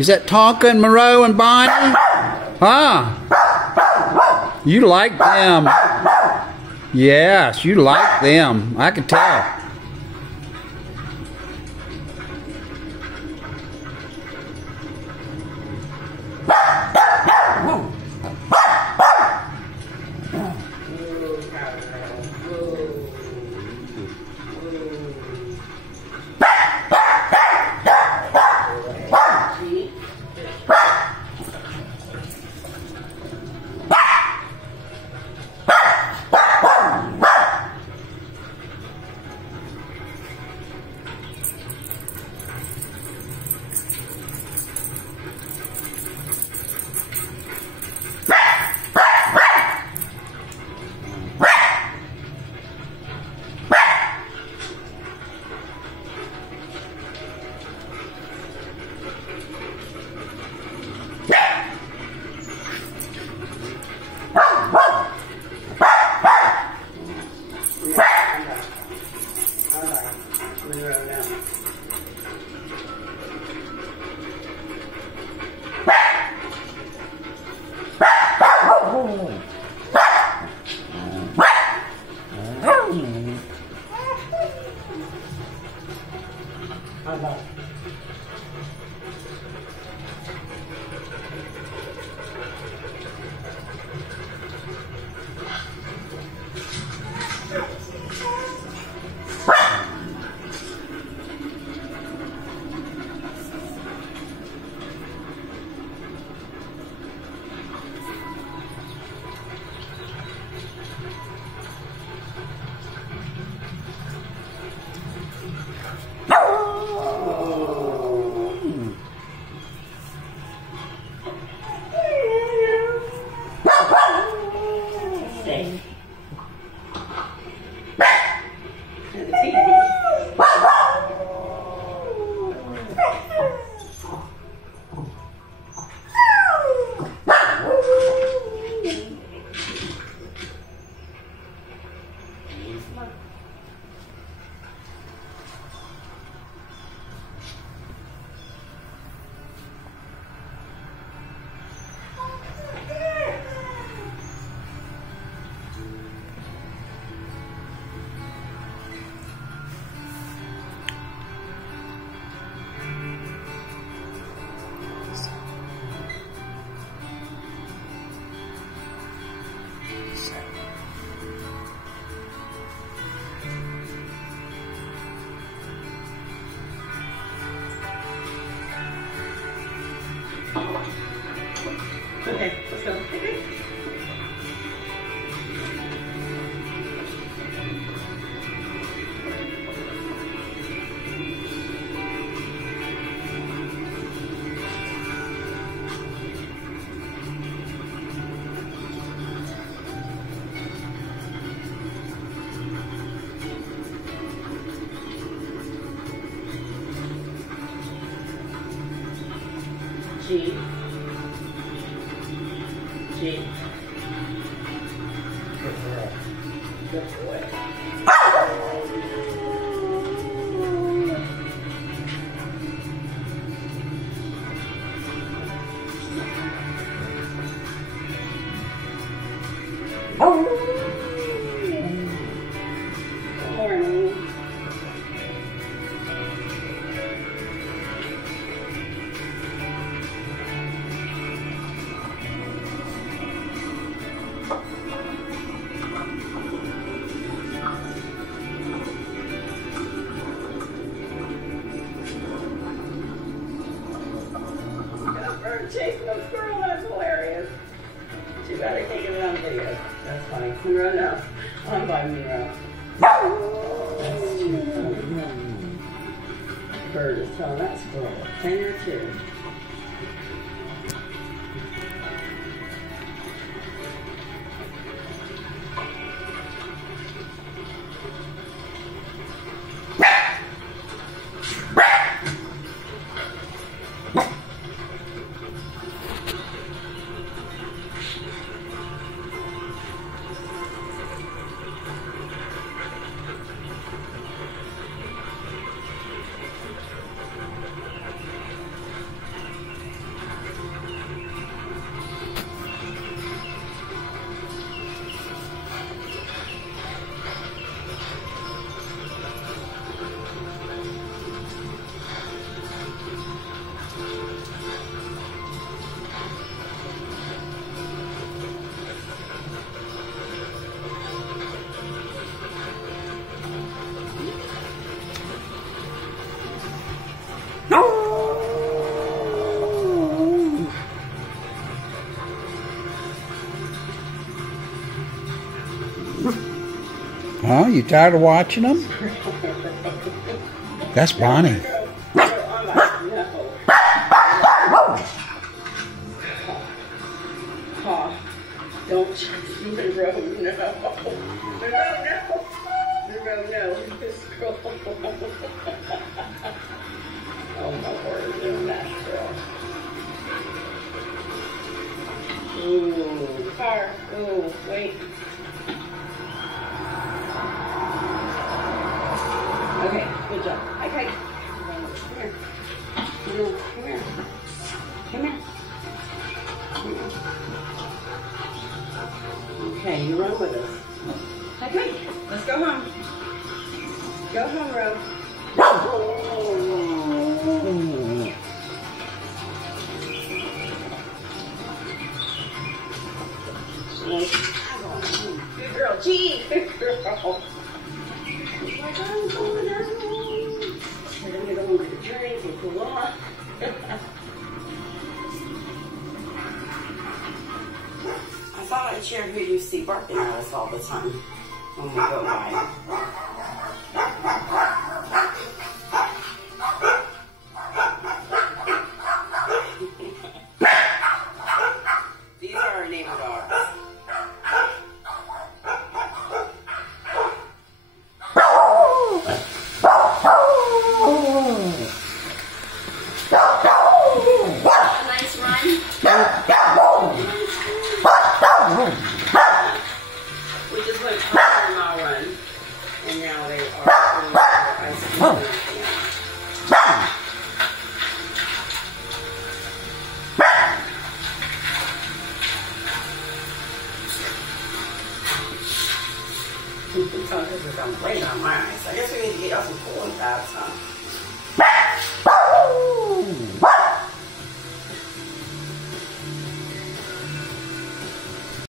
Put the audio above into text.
Is that Tonka and Monroe and Bonnys? Huh? You like them. Yes, you like them. I can tell. Okay, let's go. G. G. Good girl. Good boy. Morning. chasing a squirrel. That's hilarious. Too bad I can't get it on video. That's funny. Monroe, no. I'm by Monroe. That's too funny. Bird is telling that squirrel a thing or two. Huh? You tired of watching them? That's Bonnie. Don't chase Monroe, no. Monroe, no. Monroe, no. This girl. Oh my word, you're natural. Ooh, car. Ooh, wait. Okay, good job. Okay. Come here. Come here. Come here. Come here. Okay, you run with us. Okay, let's go home. Go home, Ro. Good girl, G. Good girl. He's like, I'm going out. And then we go over to drink and cool off. I thought I'd share who you see barking at us all the time when we go by. These are our neighbor dogs. A nice run. We just went past a mile run, and now they are going to ice cream. Tonka's is on late on my eyes. I guess we need to get out some cooling pads, huh?